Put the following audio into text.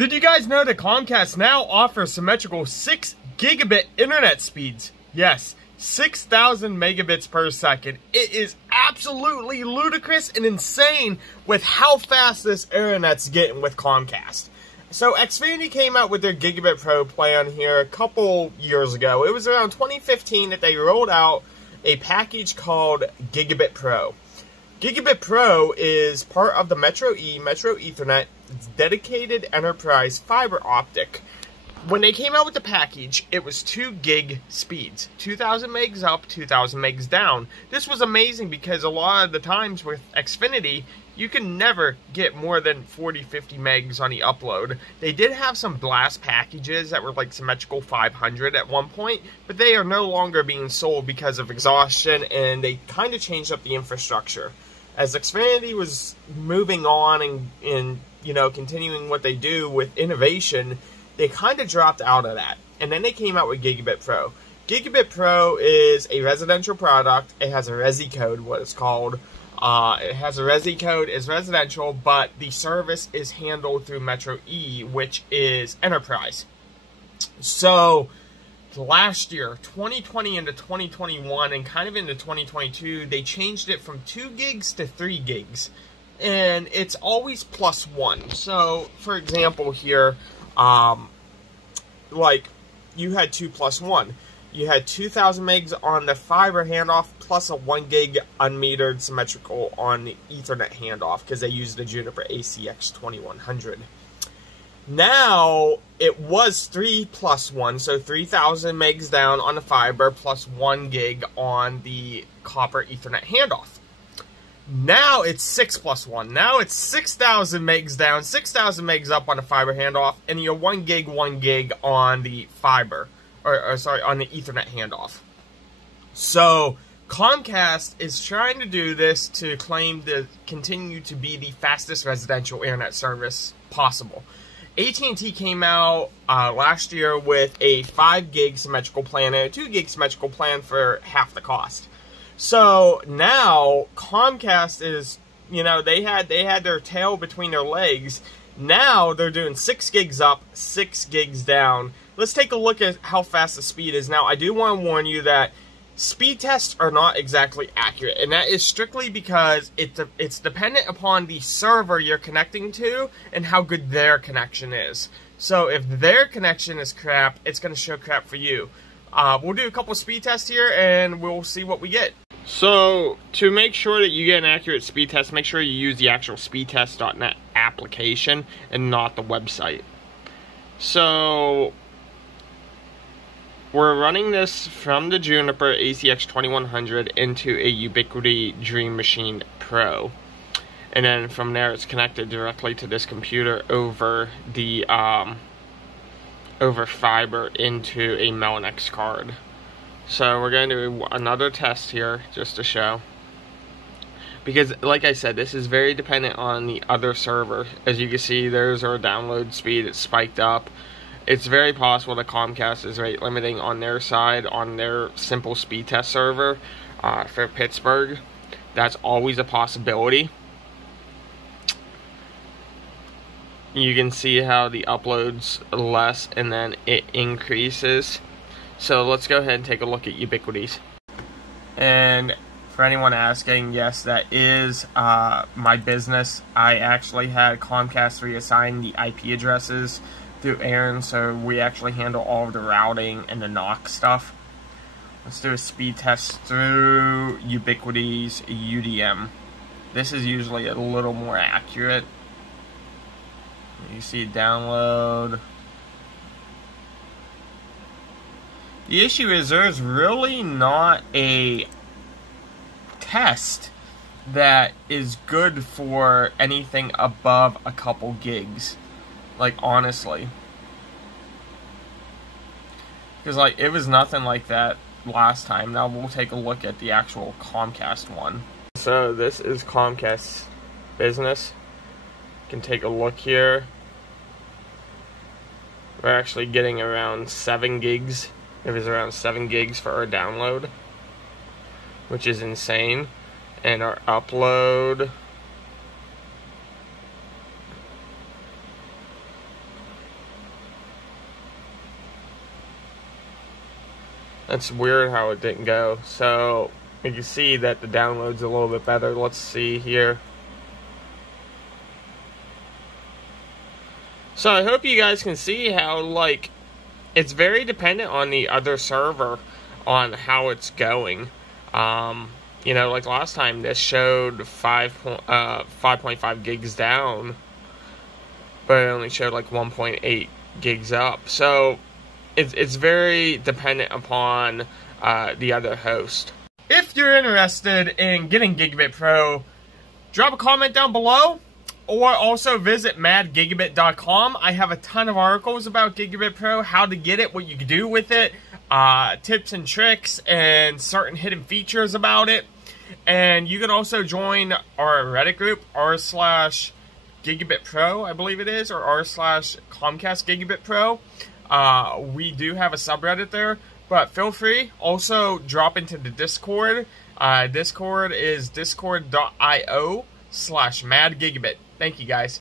Did you guys know that Comcast now offers symmetrical 6 gigabit internet speeds? Yes, 6,000 megabits per second. It is absolutely ludicrous and insane with how fast this internet's getting with Comcast. So Xfinity came out with their Gigabit Pro plan here a couple years ago. It was around 2015 that they rolled out a package called Gigabit Pro. Gigabit Pro is part of the Metro Ethernet dedicated enterprise fiber optic. When they came out with the package, it was 2 gig speeds, 2,000 megs up, 2,000 megs down. This was amazing because a lot of the times with Xfinity, you can never get more than 40-50 megs on the upload. They did have some blast packages that were like symmetrical 500 at one point, but they are no longer being sold because of exhaustion, and they kind of changed up the infrastructure. As Xfinity was moving on and you know, continuing what they do with innovation, they kind of dropped out of that. And then they came out with Gigabit Pro. Gigabit Pro is a residential product. It has a Resi code, what it's called. It has a Resi code, is residential, but the service is handled through Metro E, which is enterprise. So last year, 2020 into 2021, and kind of into 2022, they changed it from 2 gigs to 3 gigs. And it's always +1. So, for example here, like, you had 2 + 1. You had 2,000 megs on the fiber handoff, plus a 1 gig unmetered symmetrical on the Ethernet handoff, because they used the Juniper ACX 2100. Now, it was 3 + 1, so 3,000 megs down on the fiber, plus 1 gig on the copper Ethernet handoff. Now it's 6 + 1. Now it's 6,000 megs down, 6,000 megs up on the fiber handoff, and you're 1 gig on the fiber, or sorry, on the Ethernet handoff. So Comcast is trying to do this to claim to continue to be the fastest residential internet service possible. AT&T came out last year with a 5 gig symmetrical plan and a 2 gig symmetrical plan for half the cost. So now Comcast is, you know, they had their tail between their legs. Now they're doing 6 gigs up, 6 gigs down. Let's take a look at how fast the speed is. Now, I do want to warn you that speed tests are not exactly accurate, and that is strictly because it's dependent upon the server you're connecting to and how good their connection is. So if their connection is crap, it's going to show crap for you. We'll do a couple speed tests here, and we'll see what we get. So, to make sure that you get an accurate speed test, make sure you use the actual speedtest.net application and not the website. So, we're running this from the Juniper ACX 2100 into a Ubiquiti Dream Machine Pro. And then from there, it's connected directly to this computer over the over fiber into a Mellon-X card. So we're going to do another test here just to show, because like I said, this is very dependent on the other server. As you can see, there's our download speed. It's spiked up. It's very possible that Comcast is rate limiting on their side on their simple speed test server for Pittsburgh. That's always a possibility. You can see how the upload's less and then it increases. So let's go ahead and take a look at Ubiquiti's. And for anyone asking, yes, that is my business. I actually had Comcast reassign the IP addresses through Aaron, so we actually handle all of the routing and the NOC stuff. Let's do a speed test through Ubiquiti's UDM. This is usually a little more accurate. You see download. The issue is there's really not a test that is good for anything above a couple gigs. Like, honestly. Because, like, it was nothing like that last time. Now we'll take a look at the actual Comcast one. So this is Comcast business. You can take a look here. We're actually getting around 7 gigs. It was around 7 gigs for our download, which is insane. And our upload That's weird how it didn't go. So you can see that the download's a little bit better. Let's see here. So I hope you guys can see how, like, it's very dependent on the other server on how it's going. You know, like last time this showed 5.5 gigs down, but it only showed like 1.8 gigs up. So it's very dependent upon the other host. If you're interested in getting Gigabit Pro, drop a comment down below, or also visit madgigabit.com. I have a ton of articles about Gigabit Pro, how to get it, what you can do with it, tips and tricks, and certain hidden features about it. And you can also join our Reddit group, r/Gigabit Pro, I believe it is, or r/Comcast Gigabit Pro. We do have a subreddit there, but feel free. Also, drop into the Discord. Discord is discord.io/madgigabit. Thank you, guys.